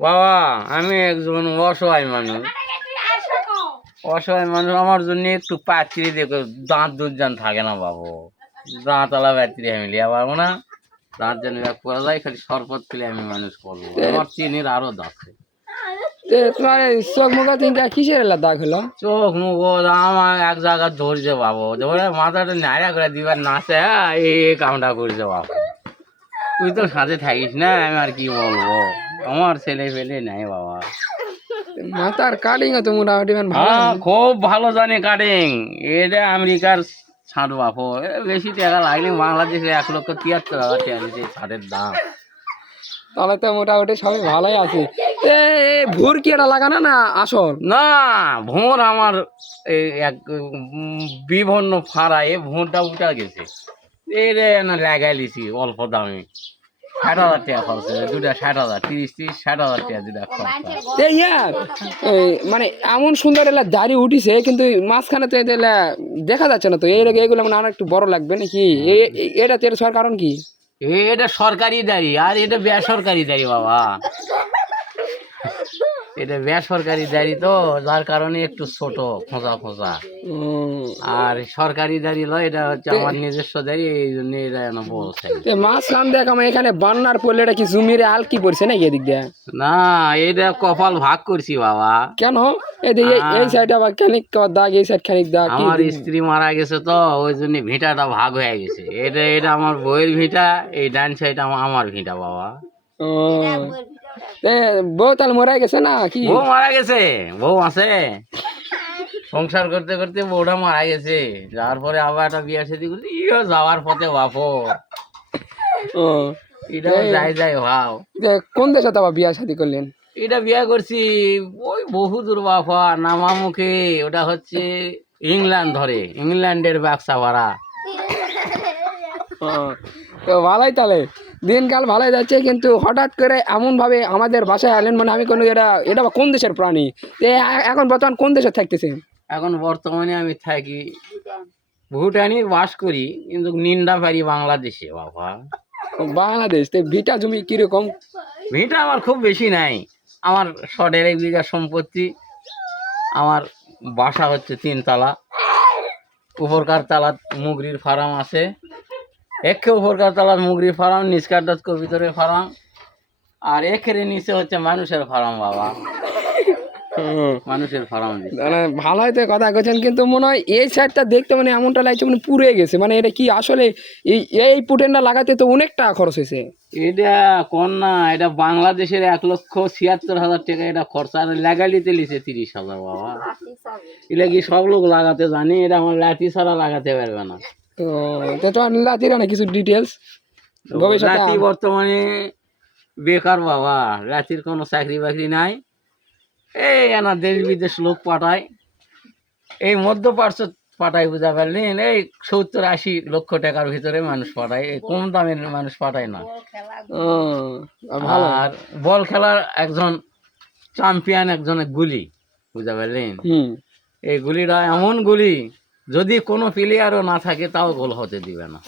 বাবা আমি একজন অসহায় মানুষ, আমার জন্য একটু পাত্রী দেখো, দাঁত দুধ থাকে না বাবু, দাঁত আলা পাত্রী আমি লিয়া পারবো না, দাঁত যেন করা যায়, খালি শরবত খেলে আমি মানুষ করবো, আমার চিনির আরো দাঁত। তোমার চোখ মুখ কিসের দাগ হলো? চোখ মুখ আমার এক জায়গায় ধরছে বাবু, ধরে মাথাটা নাড়া করে দিবার নাচে এই কামটা করছে বাবু। তুই তো সাথে থাকিস না, আমি আর কি বলবো, আমার ছেলে পেলে নাই বাবা। মাথার কাটিং তো মোটামুটি খুব ভালো জানি কাটিং, এটা আমেরিকার ছাড় বাপু, বেশি টাকা লাগলে বাংলাদেশে 1,73,000 টাকা দিচ্ছে ছাড়ের দাম। তাহলে তো মোটামুটি সবাই ভালোই আছে। ভোর কি এটা লাগানো না আসল? না ভোর আমার এক বিভিন্ন ফাড়ায় ভোরটা উঠা গেছে, এই রে না লাগাই লিছি অল্প দামে, 60,000 টাকা খরচ, দুটা 60,000, 30-60,000 টাকা দুটা খরচ। মানে এমন সুন্দর এলা দাড়ি উঠিছে, কিন্তু মাঝখানে তো এদের দেখা যাচ্ছে না তো, এগুলো মানে আর একটু বড় লাগবে নাকি? এটা তেরো হওয়ার কারণ কি? এটা সরকারি দাড়ি আর এটা বেসরকারি দাড়ি বাবা, এটা বেসরকারি দাড়ি তো, যার কারণে একটু ছোট খোঁচা খোঁচা, আর সরকারি দাড়ি লয়, এটা হচ্ছে আমার নিজস্ব দাড়ি, এই জন্য এটা বলছে। মাছ রান দেখ আমার এখানে বান্নার পড়লে এটা কি জমিরে আল কি পড়ছে নাকি এদিক দিয়ে? না এটা কপাল ভাগ করছি বাবা। কেন? এই সাইড আবার খানিক দাগ, এই সাইড খানিক দাগ। আমার স্ত্রী মারা গেছে তো, ওই জন্য ভিটাটা ভাগ হয়ে গেছে, এটা আমার বউয়ের ভিটা, এই ডান সাইড আমার ভিটা বাবা। বউ তাহলে মরা গেছে না কি? বউ মারা গেছে, বউ আছে, সংসার করতে করতে বউটা মারা গেছে, যার পরে আবার একটা বিয়ে শাদী করছি, যাওয়ার পথে বাপো, এটা যাই ভাও। কোন দেশে তো বিয়ে শাদী করলেন? এটা বিয়ে করছি ওই বহু দূর বাপা, নামামুখী, ওটা হচ্ছে ইংল্যান্ড, ধরে ইংল্যান্ডের ব্যবসা ভাড়া। ভালোই, তাহলে দিনকাল ভালোই যাচ্ছে, কিন্তু হঠাৎ করে এমন ভাবে আমাদের বাসায় আলেন, মানে আমি কোনো এটা কোন দেশের প্রাণী? এখন বর্তমান কোন দেশে থাকতেছে? এখন বর্তমানে আমি থাকি ভুটানি, বাস করি, কিন্তু নিন্দা পারি বাংলাদেশে বাবা। বাংলাদেশ? ভিটা জমি কিরকম? ভিটা আমার খুব বেশি নাই, আমার 1.5 বিঘা সম্পত্তি, আমার বাসা হচ্ছে 3 তলা, উপরকার তালাত মুগরির ফার্ম আছে, একে উপরকার তালাত মুগরির ফার্ম, নিচকার ভিতরে ফার্ম, আর একের নিচে হচ্ছে মানুষের ফার্ম বাবা, মানুষের ফার্ম। ভালোই তো কথা বলছেন, কিন্তু মনে হয় এই সাইডটা দেখতে মানে এমনটা লাগছে মানে পুড়ে গেছে, মানে এটা কি আসলে এই পুটেনটা লাগাতে তো অনেক টাকা খরচ হয়েছে? এটা কোন না, এটা বাংলাদেশের 1,76,000 টাকা এটা খরচা, আর লাগালিতে লিছে 30,000 বাবা। এটা কি সব লোক লাগাতে জানি? এটা আমার লাঠি ছাড়া লাগাতে পারবে না। তো তোমার লাঠিরা না কিছু ডিটেলস? লাঠি বর্তমানে বেকার বাবা, লাঠির কোনো চাকরি বাকরি নাই, এই না দেশ বিদেশ লোক পাঠায়, এই মধ্যপ্রাচ্য পাঠায়, বুঝা পারলেন, এই 70-80 লক্ষ টাকার ভিতরে মানুষ পাঠায়, এই কম দামের মানুষ পাঠায় না। আর বল খেলার একজন চ্যাম্পিয়ন, একজনের গুলি, বুঝা পারলেন, এই গুলিটা এমন গুলি, যদি কোনো প্লেয়ারও না থাকে তাও গোল হতে দিবে না,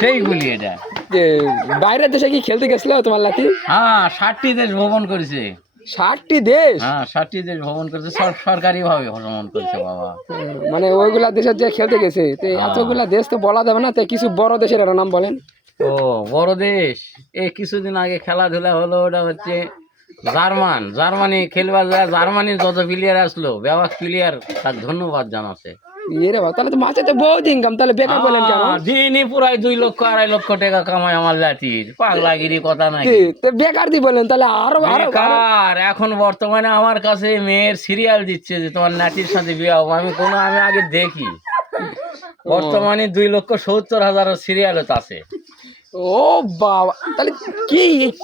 সেই গুলি। এটা বাইরের দেশে কি খেলতে গেছিল তোমার লাঠি? হ্যাঁ, 60টি দেশ ভ্রমণ করেছে। 60টি দেশ? হ্যাঁ, 60টি দেশ ভ্রমণ করেছে, সরকারি ভাবে ভ্রমণ করেছে বাবা। মানে ওইগুলা দেশের যে খেলতে গেছে, এতগুলা দেশ তো বলা যাবে না, তো কিছু বড় দেশের একটা নাম বলেন। ও বড় দেশ, এই কিছুদিন আগে খেলাধুলা হলো, ওটা হচ্ছে জার্মানি খেলবার যায়, জার্মানির যত প্লেয়ার আসলো, ব্যাপক প্লেয়ার, তার ধন্যবাদ জানাচ্ছে। তাহলে তো মাঝে তো বহুত ইনকাম, তাহলে বেকার বলেন কেন? দিনই পুরাই 2-2.5 লক্ষ টাকা কামায় আমার লাঠির, পাগলাগিরি কথা নাই। বেকার দি বলেন, তাহলে আরো বেকার। এখন বর্তমানে আমার কাছে মেয়ের সিরিয়াল দিচ্ছে যে তোমার লাঠির সাথে বিয়ে হবো, আমি আগে দেখি, বর্তমানে 2,70,000 সিরিয়াল আছে। ও বাবা, তাহলে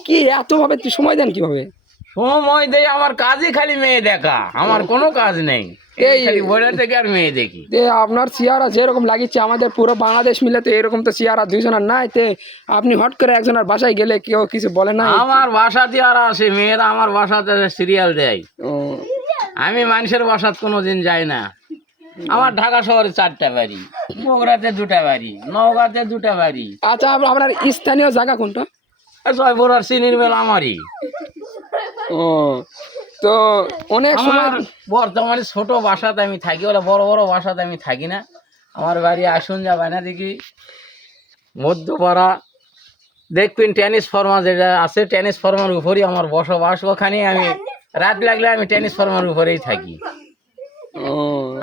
কি এত ভাবে সময় দেন কিভাবে? সময় দেয়, আমার কাজই খালি মেয়ে দেখা, আমার কোনো কাজ নেই, খালি বইটা থেকে আর মেয়ে দেখি। আপনার চেহারা যেরকম লাগিচ্ছে, আমাদের পুরো বাংলাদেশ মিলে তো এরকম তো চেহারা 2জনের নাই, তে আপনি হট করে একজনের বাসায় গেলে কেউ কিছু বলে না? আমার বাসাতে আর আসে মেয়েরা, আমার বাসাতে সিরিয়াল দেয়, আমি মানুষের বাসাত কোনোদিন যাই না। আমার ঢাকা শহরে 4টা বাড়ি, বগুড়াতে 2টা বাড়ি, নওগাঁতে 2টা বাড়ি। আচ্ছা, আপনার স্থানীয় জায়গা কোনটা? জয়পুর আর চিনির মেল আমারই। ও তো অনেক সময় আমার বর্তমানে ছোট বাসাতে আমি থাকি, ওরা বড় বড় বাসাতে আমি থাকি না। আমার বাড়ি আসুন যাবে না দেখি মধ্যপাড়া, দেখবেন ট্রান্সফরমার যেটা আছে, ট্রান্সফরমার উপরেই আমার বসবাস। ওখানে আমি রাত লাগলে আমি ট্রান্সফরমার উপরেই থাকি। ও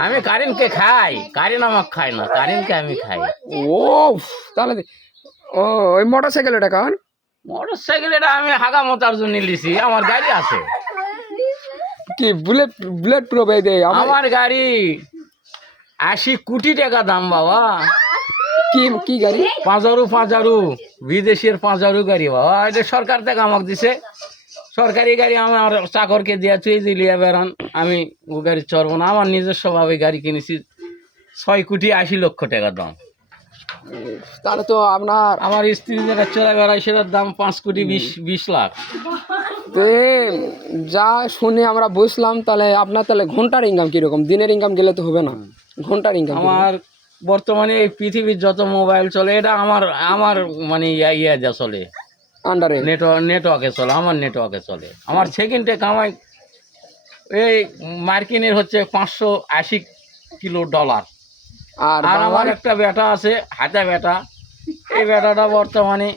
আমি কারেন্টকে খাই, কারেন্ট আমাকে খায় না, কারেন্টকে আমি খাই। ও তাহলে ও ওই মোটর সাইকেল এটা কারণ মোটর সাইকেল এটা আমি হাগা মোতার জন্য নিয়েছি, আমার গাড়ি আছে। কি বুলেট বুলেট প্রুফ এই দেয় আমার গাড়ি 80 কোটি টাকা দাম বাবা। কি কি গাড়ি? পাঁজারু বিদেশের পাঁজারু গাড়ি বাবা। এটা সরকার থেকে আমাকে দিছে, সরকারি গাড়ি। আমার চাকরকে দিয়ে তুই দিলিয়া বেড়ান, আমি ও গাড়ি চড়বো না। আমার নিজস্বভাবে গাড়ি কিনেছি, 6 কোটি 80 লক্ষ টাকা দাম। তাহলে তো আপনার আমার স্ত্রী যেটা চলে বেড়ায় সেটার দাম 5 কোটি 20 লাখ। তো যা শুনে আমরা বুঝলাম, তাহলে আপনার তাহলে ঘন্টার ইনকাম কিরকম? দিনের ইনকাম গেলে তো হবে না, ঘন্টার ইনকাম আমার বর্তমানে এই পৃথিবীর যত মোবাইল চলে এটা আমার আমার মানে ইয়া যা চলে, আন্ডারে নেটওয়ার্কে চলে, আমার নেটওয়ার্কে চলে। আমার সেকেন্ডে কামাই এই মার্কিনের হচ্ছে $580 কিলো। আর আর আমার একটা বেটা আছে, হাতে বেটা। এই বেটাটা বর্তমানে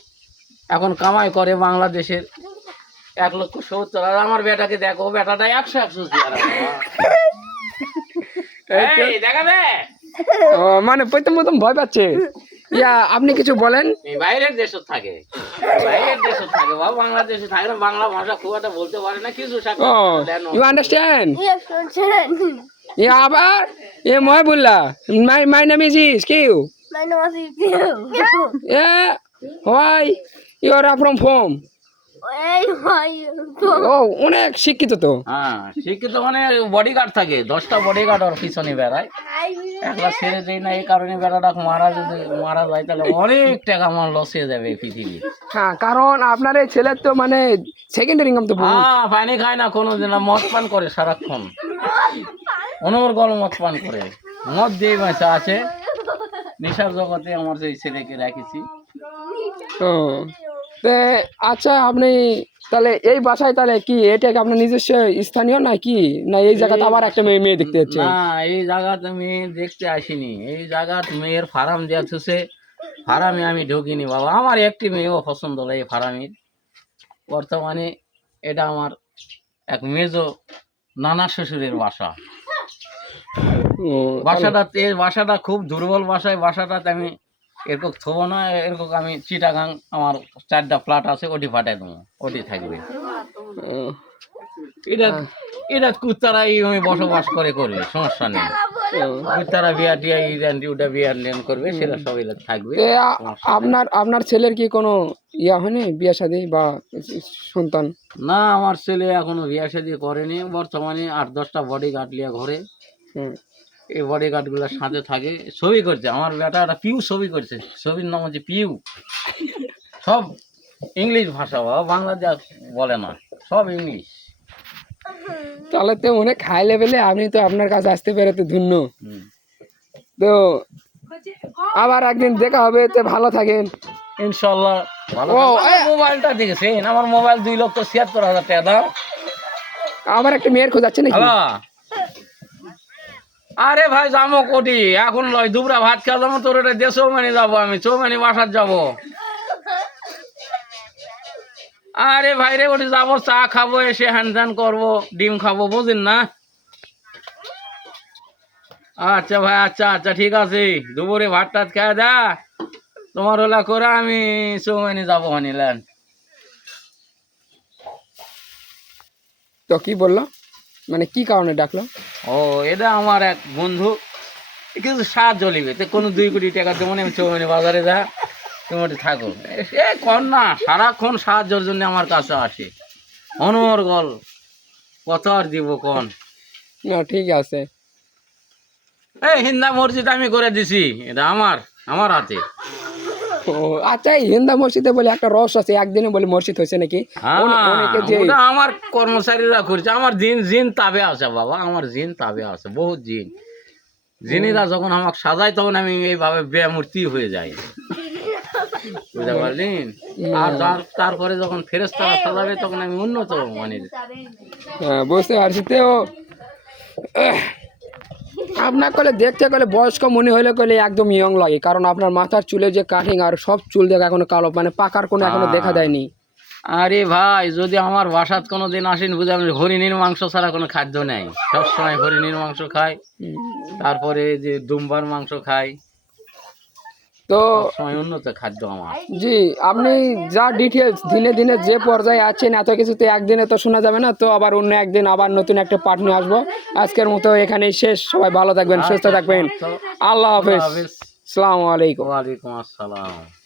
এখন কামাই করে বাংলাদেশের 1,70,000। আর আমার বেটাকে দেখো, বেটাটা 100 দেখা দে। ও, মানে প্রথম ভয় পাচ্ছে। ইয়া আপনি কিছু বলেন। এই বাইরের দেশে থাকে, বাইরের দেশে থাকে বাবা, বাংলাদেশে থাকে না। বাংলা ভাষা খুব একটা বলতে পারে না কিছু। ও ইউ আন্ডারস্ট্যান্ড? ইয়া আবার এ মই বললা my my name is Q why you are from home. ও অনেক শিক্ষিত তো। হ্যাঁ শিক্ষিত, মানে বডিগার্ড থাকে, 10টা বডিগার্ড ওর পিছনে বেড়ায়। একলা ছেড়ে দেয় না, এই কারণে বেড়াটা যদি মারা যায় তাহলে অনেক টাকা আমার লস হয়ে যাবে এই পৃথিবী। হ্যাঁ কারণ আপনার এই ছেলের তো মানে সেকেন্ডারি ইনকাম তো বহুত। হ্যাঁ পানি খায় না কোনো দিন, মদ পান করে সারাক্ষণ, অনর্গল মদ পান করে। মদ দিয়ে বাঁচা আছে, নেশার জগতে আমার সেই ছেলেকে রেখেছি। ও তে আচ্ছা আপনি তাহলে এই বাসায় তাহলে কি এটা কি আপনার নিজস্ব স্থানীয় না কি, না এই জায়গাতে আবার একটা মেয়ে দেখতে যাচ্ছে? না এই জায়গাতে মেয়ে দেখতে আসিনি, এই জায়গাত মেয়ের ফার্ম দেওয়া থুছে, ফার্মে আমি ঢুকিনি বাবা। আমার একটি মেয়েও পছন্দ হলো এই ফার্মের। বর্তমানে এটা আমার এক মেজো নানা শ্বশুরের বাসা। ও এই বাসাটা খুব দুর্বল বাসায়, বাসাটাতে আমি এরকম থবো না। এরকম আমি চিটাগাং আমার 4টা ফ্ল্যাট আছে, ওটি ফাটাই দেবো, ওটি থাকবে। ও, এটা এটা কুত্তারাই আমি বসবাস করবে, সমস্যা নেই। কুত্তারা বিয়া টিয়া ওটা বিয়ার লেন করবে, সেটা সব এলা থাকবে। তে আপনার আপনার ছেলের কি কোনো ইয়া হয়নি বিয়ে শাদী বা সন্তান? না আমার ছেলে এখনো বিয়া শাদী করেনি। বর্তমানে 8-10টা বডি গার্ড লিয়া ঘরে, হুম। এই বডি গার্ডগুলোর সাথে থাকে। ছবি করছে আমার বেটা, একটা পিউ ছবি করছে, ছবির নাম হচ্ছে পিউ। সব ইংলিশ ভাষা বাবা, বাংলা যা বলে না, সব ইংলিশ। তাহলে তো অনেক হাই লেভেলে, আপনি তো আপনার কাছে আসতে পেরে তো ধন্য। হুম। তো আবার একদিন দেখা হবে, তো ভালো থাকেন ইনশাল্লাহ ভালো ও, থাকবেন। আমার মোবাইলটা দেখেছেন, আমার মোবাইল 2,76,000 টাকা দাম। আবার একটা মেয়ের খোঁজ আছে নাকি? হ্যালো, আরে ভাই যাবো কোটি এখন লয়, দুপুরা ভাত খাওয়া যাবো। তোর এটা দিয়ে চৌমানি যাবো, আমি চৌমানি বাসার যাবো। আরে ভাই রে ওটি যাবো, চা খাবো, এসে হ্যান ত্যান করবো, ডিম খাবো, বুঝেন না? আচ্ছা ভাই, আচ্ছা আচ্ছা ঠিক আছে। দুপুরে ভাত টাত খাওয়া দা, তোমার ওলা করে আমি চৌমানি যাবো হানিলেন। তো কি বললো, মানে কি কারণে ডাকলো? ও এটা আমার এক বন্ধু, কিছু সাহায্য লিবে তো, কোনো 2 কোটি টাকা দেবো না, আমি চৌমানি বাজারে যা, তুমি ওটি থাকো। এ কর না, সারাক্ষণ সাহায্যের জন্য আমার কাছে আসে, অনর্গল। কত আর দিব কন? না ঠিক আছে। এই হিন্দা মসজিদ আমি করে দিছি, এটা আমার আমার হাতে। ও আচ্ছা, এই হিন্দা মসজিদে বলে একটা রস আছে, একদিনে বলে মসজিদ হয়েছে নাকি? হ্যাঁ অনেকে যে ওটা আমার কর্মচারীরা করছে। আমার জিন তাবে আছে বাবা, আমার জিন তাবে আছে, বহুত জিন। জিনেরা যখন আমাকে সাজায় তখন আমি এইভাবে বেমূর্তি হয়ে যাই। বুঝতে পারলেন? আর তারপরে যখন ফেরেশতারা সাজাবে তখন আমি উন্নত মানের। হ্যাঁ, বুঝতে পারছি। তো আপনার কলে দেখতে গেলে বয়স্ক মনে হলে কলে একদম ইয়ং লাগে, কারণ আপনার মাথার চুলে যে কাটিং আর সব চুল দেখে এখনো কালো, মানে পাকার কোনো এখনো দেখা দেয়নি। আরে ভাই, যদি আমার বাসাত কোনো দিন আসেন বুঝলাম, হরিণের মাংস ছাড়া কোনো খাদ্য নেই। সবসময় হরিণের মাংস খাই, তারপরে যে দুম্বার মাংস খাই, তো সবসময় উন্নত খাদ্য আমার। জি, আপনি যা ডিটেলস দিনে দিনে যে পর্যায়ে আছেন এত কিছু তো একদিনে তো শোনা যাবে না। তো আবার অন্য একদিন আবার নতুন একটা পার্ট নিয়ে আসবো। আজকের মতো এখানেই শেষ। সবাই ভালো থাকবেন, সুস্থ থাকবেন। আল্লাহ হাফেজ। আসসালামু আলাইকুম। ওয়ালাইকুম আসসালাম।